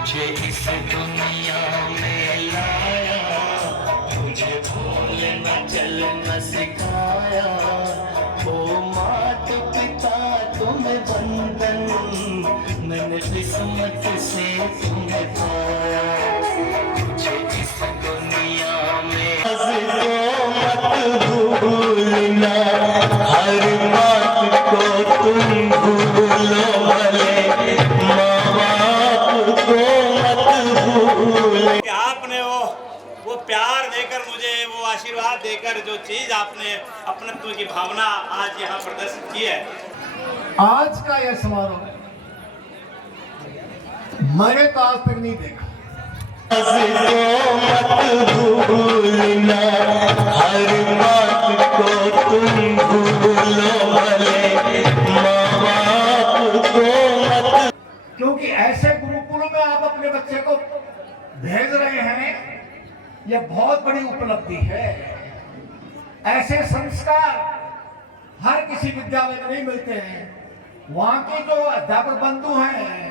मुझे इस दुनिया में लाया, मुझे बोलना चलना सिखाया। ओ माता पिता तुम्हें वंदन, मैंने किस्मत से तुम्हें पाया। मुझे इस दुनिया में मत भूलना, हर बात को तुम भूलो भले, माँ बाप को मत भूलो। आपने वो प्यार देकर, मुझे वो आशीर्वाद देकर, जो चीज आपने अपनत्व की भावना आज यहाँ प्रदर्शित की है। आज का यह समारोह मैंने तो आज तक नहीं देखा। मत भूलना, हर बात को तुम भूलो भले, माँ बाप को मत। क्योंकि ऐसे गुरुकुलों में आप अपने बच्चे को भेज रहे हैं, यह बहुत बड़ी उपलब्धि है। ऐसे संस्कार हर किसी विद्यालय में नहीं मिलते हैं। वहां के जो अध्यापक बंधु हैं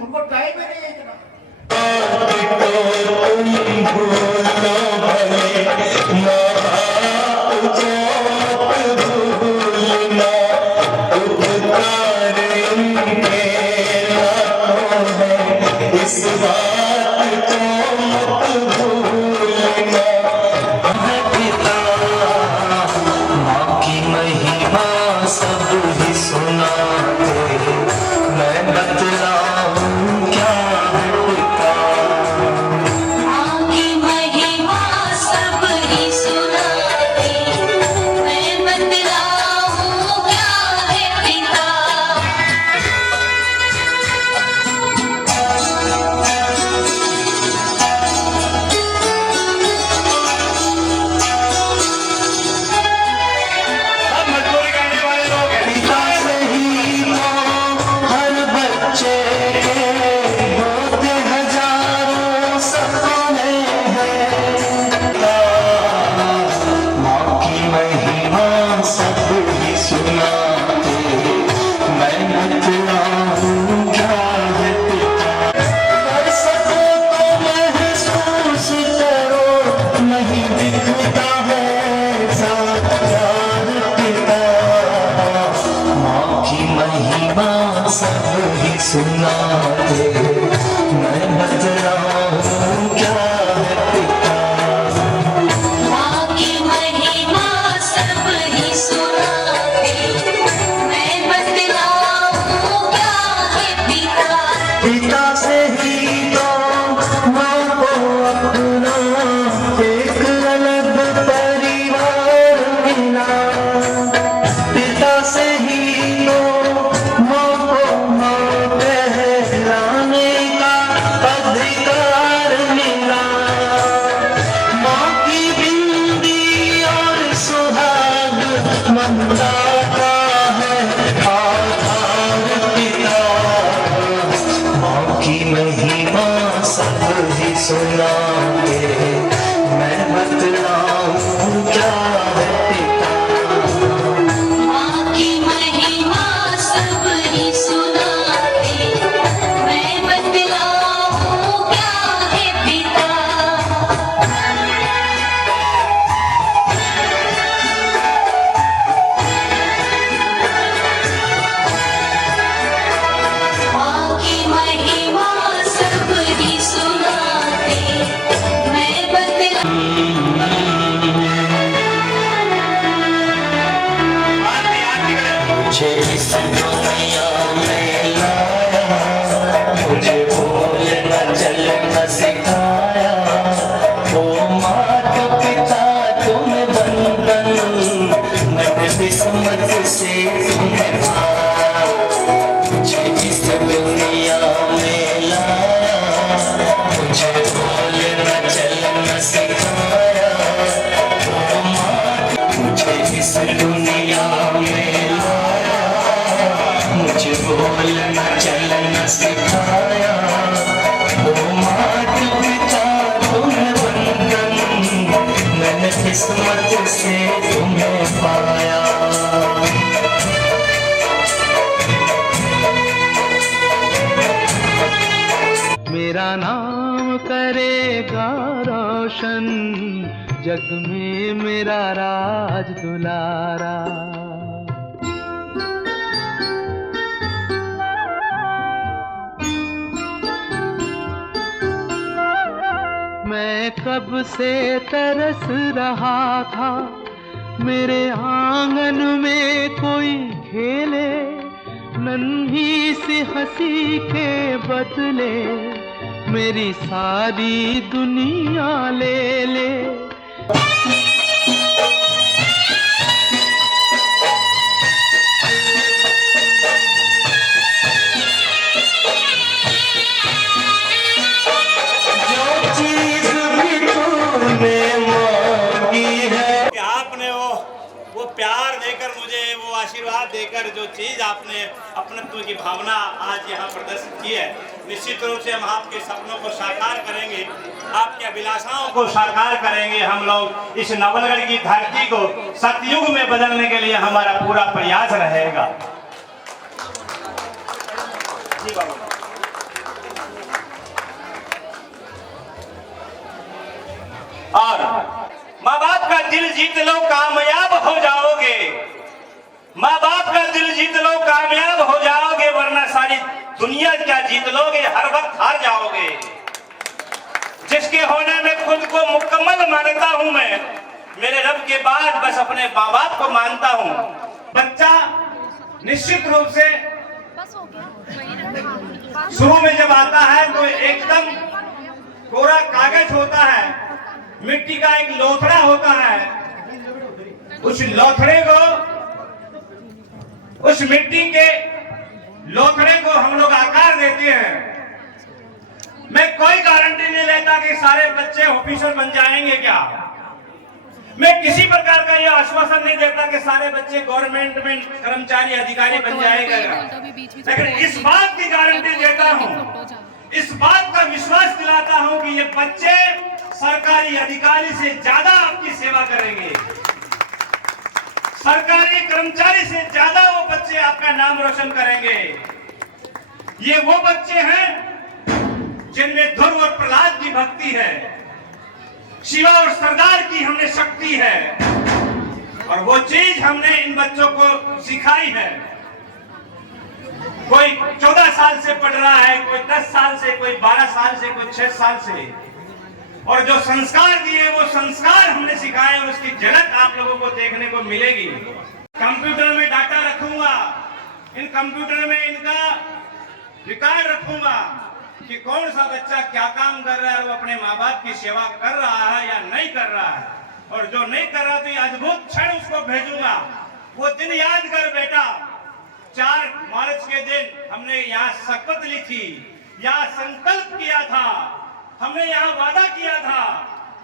उनको टाइम ही नहीं है इतना। इस बात को मत भूलना, पिता माँ की महिमा सब ही सुनाते, मैं बतलाऊं क्या है पिता। माँ की महिमा सब ही सुनाते, मैं बतलाऊं क्या है पिता। सब ही सुनाते, मैं बतलाऊं क्या है पिता। माँ की महिमा सब ही सुनाते, मैं बतलाऊं क्या है पिता। पिता से ही तो माँ को अपना एक अलग परिवार मिला, पिता से ही तो माँ को माँ कहलाने का अधिकार मिला। माँ की बिंदी और सुहाग ममता का है आधार पिता। माँ की महिमा सब ही सुनाते, मैं बतलाऊं क्या है पिता। माँ की महिमा सब ही सुनाते, मैं बतलाऊं क्या है पिता। माँ की महिमा सब ही सुनाते, मैं मेरा नाम करेगा रोशन, जग में मेरा राज दुलारा। मैं कब से तरस रहा था, मेरे आंगन में कोई खेले, नन्ही सी हंसी के बदले मेरी सारी दुनिया ले ले। प्यार देकर मुझे, वो आशीर्वाद देकर जो चीज़ आपने अपनत्व की भावना आज यहाँ प्रदर्शित की है, निश्चित रूप से हम आपके सपनों को साकार करेंगे, आपकी अभिलाषाओं को साकार करेंगे। हम लोग इस नवलगढ़ की धरती को सतयुग में बदलने के लिए हमारा पूरा प्रयास रहेगा। जी बाबा। और माँ बाप का दिल जीत लो, कामयाब हो जाओगे। माँ बाप का दिल जीत लो, कामयाब हो जाओगे, वरना सारी दुनिया क्या जीत लोगे, हर वक्त हार जाओगे। जिसके होने में खुद को मुकम्मल मानता हूं मैं, मेरे रब के बाद बस अपने माँ बाप को मानता हूं। बच्चा निश्चित रूप से शुरू में जब आता है तो एकदम कोरा कागज होता है, मिट्टी का एक लोथड़ा होता है। उस लोथड़े को, उस मिट्टी के लोथड़े को हम लोग आकार देते हैं। मैं कोई गारंटी नहीं लेता कि सारे बच्चे ऑफिसर बन जाएंगे क्या। मैं किसी प्रकार का यह आश्वासन नहीं देता कि सारे बच्चे गवर्नमेंट में कर्मचारी अधिकारी बन जाएगा, लेकिन इस बात की गारंटी देता हूँ, इस बात का विश्वास दिलाता हूँ कि ये बच्चे सरकारी अधिकारी से ज्यादा आपकी सेवा करेंगे। सरकारी कर्मचारी से ज्यादा वो बच्चे आपका नाम रोशन करेंगे। ये वो बच्चे हैं जिनमें ध्रुव और प्रहलाद की भक्ति है, शिवा और सरदार की हमने शक्ति है, और वो चीज हमने इन बच्चों को सिखाई है। कोई 14 साल से पढ़ रहा है, कोई 10 साल से, कोई 12 साल से, कोई 6 साल से, और जो संस्कार दिए वो संस्कार हमने सिखाए, और उसकी झलक आप लोगों को देखने को मिलेगी। कंप्यूटर में डाटा रखूंगा, इन कंप्यूटर में इनका रिकॉर्ड रखूंगा कि कौन सा बच्चा क्या काम कर रहा है, वो अपने माँ बाप की सेवा कर रहा है या नहीं कर रहा है, और जो नहीं कर रहा तो ये अद्भुत क्षण उसको भेजूंगा। वो दिन याद कर बेटा, 4 मार्च के दिन हमने यहाँ शपथ ली थी, यहाँ संकल्प किया था, हमने यहाँ वादा किया था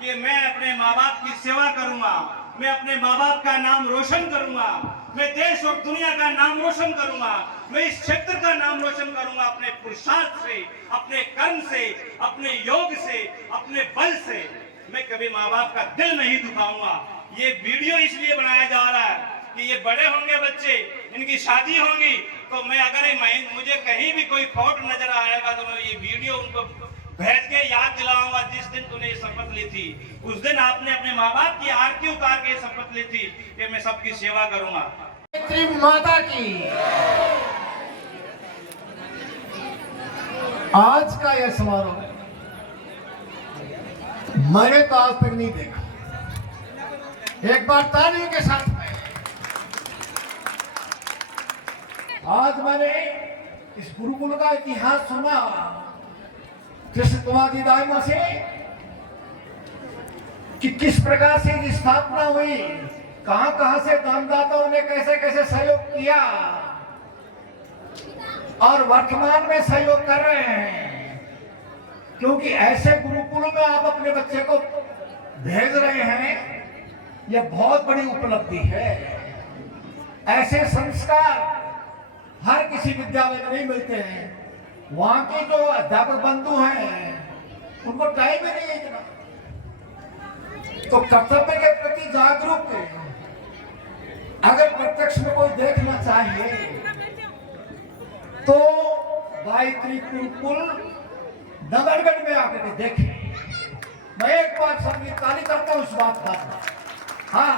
कि मैं अपने माँ बाप की सेवा करूंगा, मैं अपने माँ बाप का नाम रोशन करूंगा, मैं देश और दुनिया का नाम रोशन करूंगा, मैं इस क्षेत्र का नाम रोशन करूंगा, अपने पुरुषार्थ से, अपने कर्म से, अपने योग से, अपने बल से। मैं कभी माँ बाप का दिल नहीं दुखाऊंगा। ये वीडियो इसलिए बनाया जा रहा है कि ये बड़े होंगे बच्चे, इनकी शादी होंगी, तो मैं अगर मुझे कहीं भी कोई खोट नजर आएगा तो मैं ये वीडियो उनको भेज के याद दिलाऊंगा, जिस दिन तूने शपथ ली थी, उस दिन आपने अपने माँ बाप की आरती उतार के शपथ ली थी कि मैं सबकी सेवा करूंगा। माता की आज का यह समारोह मैंने तो आज तक नहीं देखा। एक बार तालियों के साथ आज मैंने इस गुरुकुल का इतिहास सुना, कृष्ण कुमारी दाइमा से कि किस प्रकार से इसकी स्थापना हुई, कहां से दानदाताओं ने कैसे कैसे सहयोग किया और वर्तमान में सहयोग कर रहे हैं। क्योंकि ऐसे गुरुकुलों में आप अपने बच्चे को भेज रहे हैं, यह बहुत बड़ी उपलब्धि है। ऐसे संस्कार हर किसी विद्यालय में नहीं मिलते हैं। वहां के जो अध्यापक बंधु हैं उनको टाइम ही नहीं है इतना, तो कर्तव्य के प्रति जागरूक अगर प्रत्यक्ष में कोई देखना चाहिए तो गायत्री गुरुकुल नगरगढ़ में आकर के देखें। मैं एक बार सबकी ताली करता हूं इस बात पर। हाँ,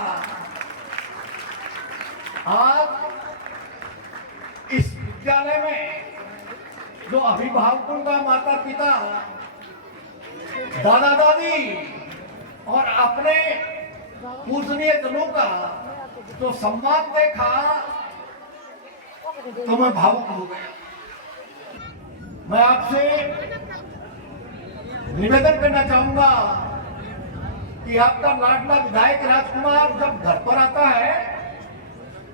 आज इस विद्यालय में जो अभिभावकों का, माता पिता, दादा दादी और अपने पूजनीय जनों का जो सम्मान देखा तो मैं भावुक हो गया। मैं आपसे निवेदन करना चाहूंगा कि आपका लाडला विधायक राजकुमार जब घर पर आता है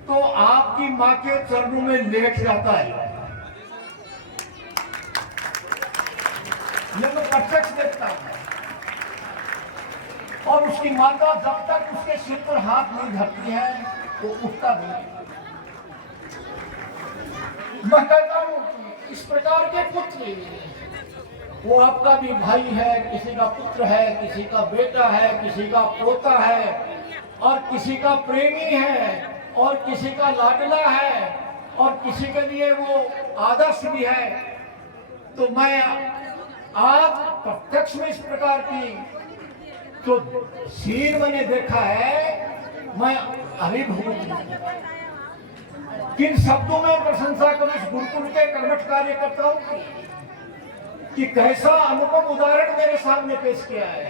तो आपकी मां के चरणों में लेट जाता है। ये तो प्रत्यक्ष देखता है। और उसकी माता जब तक उसके सिर पर हाथ नहीं धरती है वो उठता नहीं। मैं कहता हूं कि इस प्रकार के पुत्र, वो आपका भी भाई है, किसी का पुत्र है, किसी का बेटा है, किसी का पोता है, और किसी का प्रेमी है, और किसी का लाडला है, और किसी के लिए वो आदर्श भी है। तो मैं आज प्रत्यक्ष में इस प्रकार की जो सीन मैंने देखा है, मैं अभिभूत हूं। किन शब्दों में प्रशंसा करूं इस गुरुकुल के कर्मठ कार्यकर्ताओं की कि कैसा अनुपम उदाहरण मेरे सामने पेश किया है।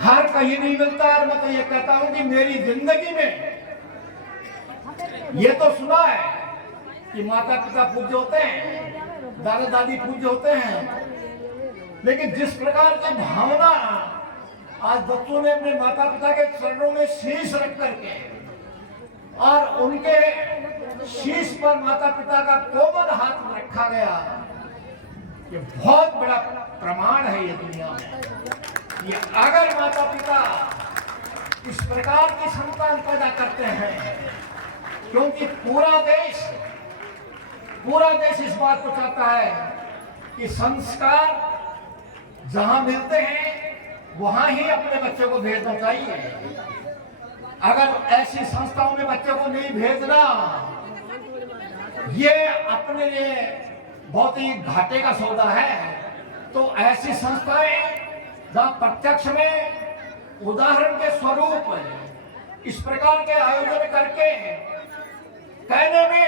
हर कहीं नहीं मिलता। और मैं तो ये कहता हूं कि मेरी जिंदगी में ये तो सुना है कि माता पिता पूज्य होते हैं, दादा दादी पूज्य होते हैं, लेकिन जिस प्रकार की भावना आज बच्चों ने अपने माता पिता के चरणों में शीश रख करके और उनके शीश पर माता पिता का कोमल हाथ रखा गया, ये बहुत बड़ा प्रमाण है ये दुनिया में। ये अगर माता पिता इस प्रकार की संतान पैदा करते हैं, क्योंकि पूरा देश इस बात को चाहता है कि संस्कार जहां मिलते हैं वहां ही अपने बच्चों को भेजना चाहिए। अगर ऐसी संस्थाओं में बच्चों को नहीं भेजना, ये अपने लिए बहुत ही घाटे का सौदा है। तो ऐसी संस्थाएं जहां प्रत्यक्ष में उदाहरण के स्वरूप इस प्रकार के आयोजन करके कहने में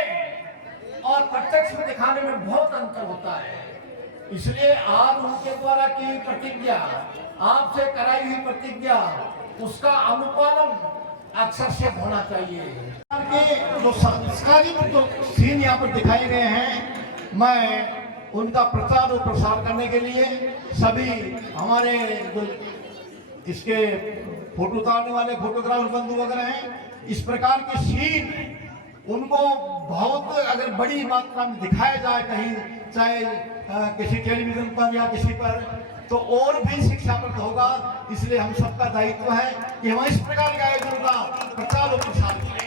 और प्रत्यक्ष में दिखाने में बहुत अंतर होता है। इसलिए आज उनके द्वारा की हुई प्रतिज्ञा, आपसे कराई हुई प्रतिज्ञा, उसका अनुपालन अक्षर से होना चाहिए। जो संस्कारी जो सीन यहाँ पर दिखाए गए हैं, मैं उनका प्रचार और प्रसार करने के लिए सभी हमारे जो इसके फोटो उतारने वाले फोटोग्राफर बंधु वगैरह हैं, इस प्रकार के सीन उनको बहुत अगर बड़ी मात्रा में दिखाया जाए कहीं, चाहे किसी टेलीविजन पर या किसी पर, तो और भी शिक्षाप्रद होगा। इसलिए हम सबका दायित्व है कि हम इस प्रकार के आयोजन का प्रचार और प्रसार करें।